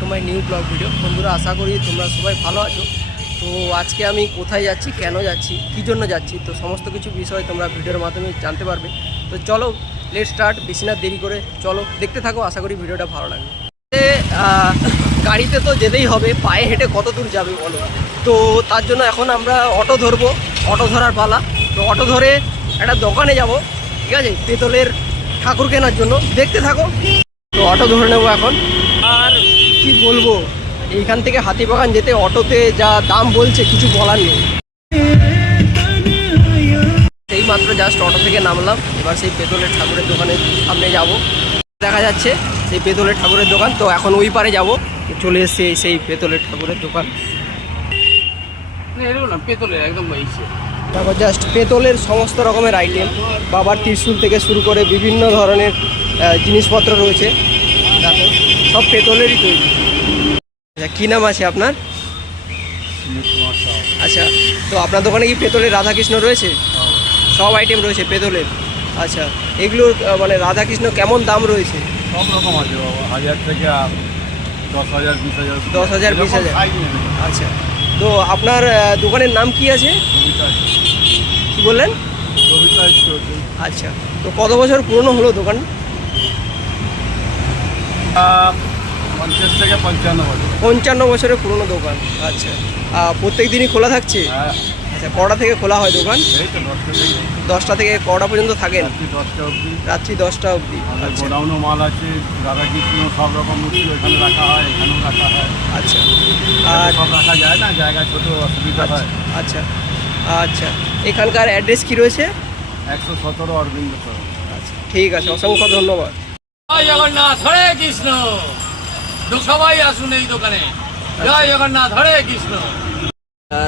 To my new blog video বন্ধুরা, আশা করি তোমরা সবাই ভালো আছো। তো আজকে আমি কোথায় যাচ্ছি, কেন যাচ্ছি, কী জন্য যাচ্ছি, তো সমস্ত কিছু বিষয় তোমরা ভিডিওর মাধ্যমে জানতে পারবে। তো চলো লেট স্টার্ট বেশি না দেরি করে চলো, দেখতে থাকো, আশা করি ভিডিওটা ভালো লাগবে। গাড়িতে তো যেতেই হবে, পায়ে হেঁটে কত দূর যাবে বলো? তো তার জন্য এখন আমরা অটো ধরবো, অটো ধরার পালা। তো অটো ধরে একটা দোকানে যাব, ঠিক আছে? পেতলের ঠাকুর কেনার জন্য। দেখতে থাকো। তো অটো ধরে নেব এখন। কি বলব? এইখান থেকে হাতিবাগান যেতে অটোতে যা দাম বলছে কিছু বলার নেই। সেই মাত্র জাস্ট অটো থেকে নামলাম। এবার সেই পেতলের ঠাকুরের দোকানের সামনে যাব। দেখা যাচ্ছে সেই পেতলের ঠাকুরের দোকান তো এখন ওই পারে যাব। চলে এসছে সেই পেতলের ঠাকুরের দোকান। না পেতলের একদম তারপর জাস্ট পেতলের সমস্ত রকমের আইটেম বাবার ত্রিশূল থেকে শুরু করে বিভিন্ন ধরনের জিনিসপত্র রয়েছে। সব পেতলেরই তৈরি। আচ্ছা কী নাম আছে আপনার? আচ্ছা তো আপনার দোকানে কি পেতলের রাধাকৃষ্ণ রয়েছে? সব আইটেম রয়েছে পেতলের আচ্ছা এগুলোর মানে রাধাকৃষ্ণ কেমন দাম রয়েছে? সব রকম আছে হাজার থেকে দশ হাজার বিশ হাজার দশ হাজার, বিশ হাজার। আচ্ছা তো আপনার দোকানের নাম কি আছে? কি বললেন? আচ্ছা তো কত বছর পুরনো হলো দোকান? পঞ্চাশ থেকে পঞ্চান্ন বছর। পঞ্চান্ন বছরের পুরনো দোকান। আচ্ছা। প্রত্যেক দিনই খোলা থাকছে? হ্যাঁ। আচ্ছা কটা থেকে খোলা হয় দোকান? দশটা থেকে। কটা পর্যন্ত থাকেন? দশটা অবধি। রাত্রি দশটা অবধি। আচ্ছা। গোডাউনও মাল আছে রাধাকৃষ্ণ সব রকম মূর্তি রাখা হয় এখানেও রাখা হয়। আচ্ছা। আর সব রাখা যায় না জায়গা ছোট অসুবিধা হয়। আচ্ছা আচ্ছা। এখানকার অ্যাড্রেস কি রয়েছে? একশো সতেরো অরবিন্দ আচ্ছা ঠিক আছে। অসংখ্য ধন্যবাদ। জয় জগন্নাথ হরে কৃষ্ণ। সবাই আসুন এই দোকানে। জয় জগন্নাথ হরে কৃষ্ণ।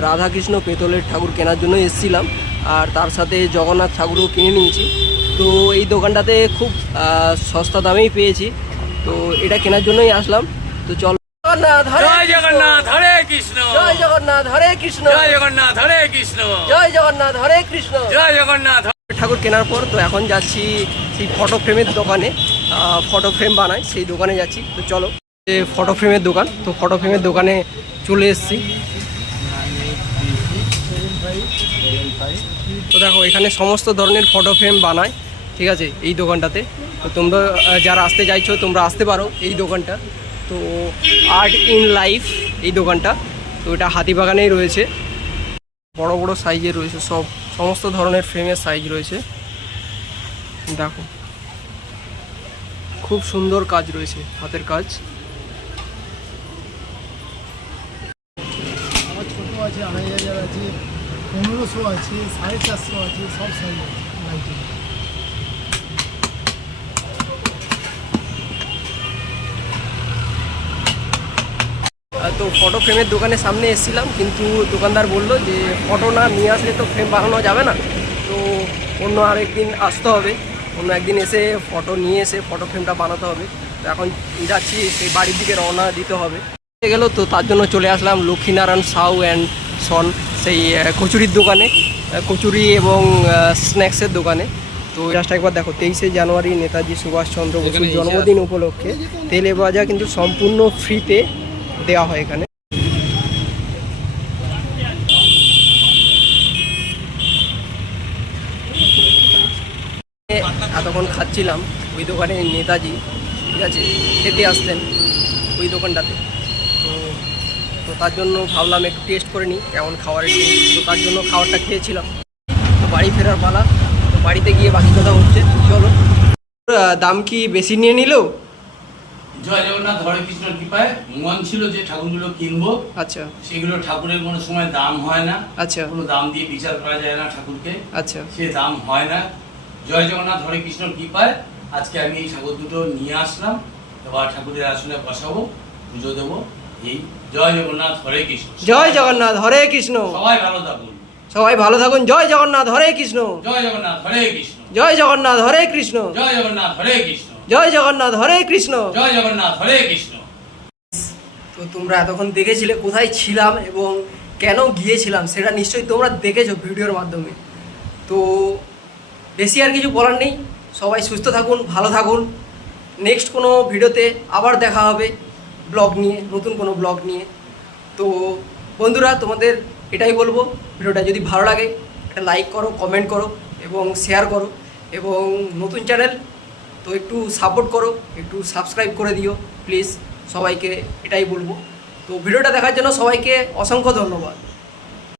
রাধাকৃষ্ণ পেতলের ঠাকুর কেনার জন্য এসেছিলাম আর তার সাথে জগন্নাথ ঠাকুরও কিনে নিয়েছি। তো এই দোকানটাতে খুব সস্তা দামেই পেয়েছি। তো এটা কেনার জন্যই আসলাম। তো চল। জগন্নাথ হরে। জগন্নাথ হরে কৃষ্ণ। জয় জগন্নাথ হরে কৃষ্ণ। জয় জগন্নাথ হরে কৃষ্ণ। জয় জগন্নাথ হরে কৃষ্ণ। জয় জগন্নাথ ঠাকুর কেনার পর তো এখন যাচ্ছি সেই ফটো ফ্রেমের দোকানে। ফটো ফ্রেম বানায় সেই দোকানে যাচ্ছি। তো চলো যে ফটো ফ্রেমের দোকান। তো ফটো ফ্রেমের দোকানে চলে এসেছি। তো দেখো, এখানে সমস্ত ধরনের ফটো ফ্রেম বানায় ঠিক আছে, এই দোকানটাতে। তো তোমরা যারা আসতে চাইছো, তোমরা আসতে পারো এই দোকানটা। তো আর্ট ইন লাইফ এই দোকানটা। তো এটা হাতিবাগানেই রয়েছে। বড় বড় সাইজের রয়েছে, সব, সমস্ত ধরনের ফ্রেমের সাইজ রয়েছে। দেখো। খুব সুন্দর কাজ রয়েছে হাতের কাজ। আমার ছোটো আছে আড়াই হাজার আছে পনেরোশো আছে সাড়ে চারশো আছে সব সাইজ তো ফটো ফ্রেমের দোকানের সামনে এসেছিলাম কিন্তু দোকানদার বলল যে ফটো না নিয়ে আসলে তো ফ্রেম বানানো যাবে না। তো অন্য আরেকদিন আসতে হবে। অন্য একদিন এসে ফটো নিয়ে এসে ফটো ফ্রেমটা বানাতে হবে। তো এখন যাচ্ছি সেই বাড়ির দিকে রওনা দিতে হবে। গেল তো তার জন্য চলে আসলাম লক্ষ্মীনারায়ণ সাউ অ্যান্ড সন সেই কচুরির দোকানে। কচুরি এবং স্ন্যাক্সের দোকানে। তো জাস্ট একবার দেখো তেইশে জানুয়ারি নেতাজি সুভাষচন্দ্র বসুর জন্মদিন উপলক্ষে। তেলে ভাজা কিন্তু সম্পূর্ণ ফ্রিতে দেওয়া হয় এখানে। এতক্ষণ খাচ্ছিলাম ওই দোকানে নেতাজি ঠিক আছে খেতে আসতেন ওই দোকানটাতে। তো তো তার জন্য ভাবলাম একটু টেস্ট করে নিই কেমন খাবারের। তো তার জন্য খাবারটা খেয়েছিলাম। তো বাড়ি ফেরার পালা তো বাড়িতে গিয়ে বাকি কথা হচ্ছে চলো। দাম কি বেশি নিয়ে নিল? জয় জগন্নাথ হরে কৃষ্ণর কৃপায়। মন ছিল যে ঠাকুরগুলো কিনবো। আচ্ছা। সেগুলো ঠাকুরের কোনো সময় দাম হয় না। আচ্ছা। কোনো দাম দিয়ে বিচার করা যায় না ঠাকুরকে। আচ্ছা। সে দাম হয় না। জয় জগন্নাথ হরে কৃষ্ণর কৃপায় আজকে আমি এই ঠাকুর দুটো নিয়ে আসলাম। এবার ঠাকুরের আসনে বসাবো পুজো দেবো। এই জয় জগন্নাথ হরে কৃষ্ণ। জয় জগন্নাথ হরে কৃষ্ণ। সবাই ভালো থাকুন। সবাই ভালো থাকুন। জয় জগন্নাথ হরে কৃষ্ণ। জয় জগন্নাথ হরে কৃষ্ণ। জয় জগন্নাথ হরে কৃষ্ণ। জয় জগন্নাথ হরে কৃষ্ণ। জয় জগন্নাথ হরে কৃষ্ণ। জয় জগন্নাথ হরে কৃষ্ণ। তো তোমরা এতক্ষণ দেখেছিলে কোথায় ছিলাম এবং কেন গিয়েছিলাম সেটা নিশ্চয়ই তোমরা দেখেছ ভিডিওর মাধ্যমে। তো বেশি আর কিছু বলার নেই। সবাই সুস্থ থাকুন, ভালো থাকুন। নেক্সট কোনো ভিডিওতে আবার দেখা হবে ব্লগ নিয়ে, নতুন কোনো ব্লগ নিয়ে। তো বন্ধুরা, তোমাদের এটাই বলব, ভিডিওটা যদি ভালো লাগে, একটা লাইক করো কমেন্ট করো এবং শেয়ার করো এবং নতুন চ্যানেল তো একটু সাপোর্ট করো, একটু সাবস্ক্রাইব করে দিও প্লিজ সবাইকে এটাই বলব। তো ভিডিওটা দেখার জন্য সবাইকে অসংখ্য ধন্যবাদ।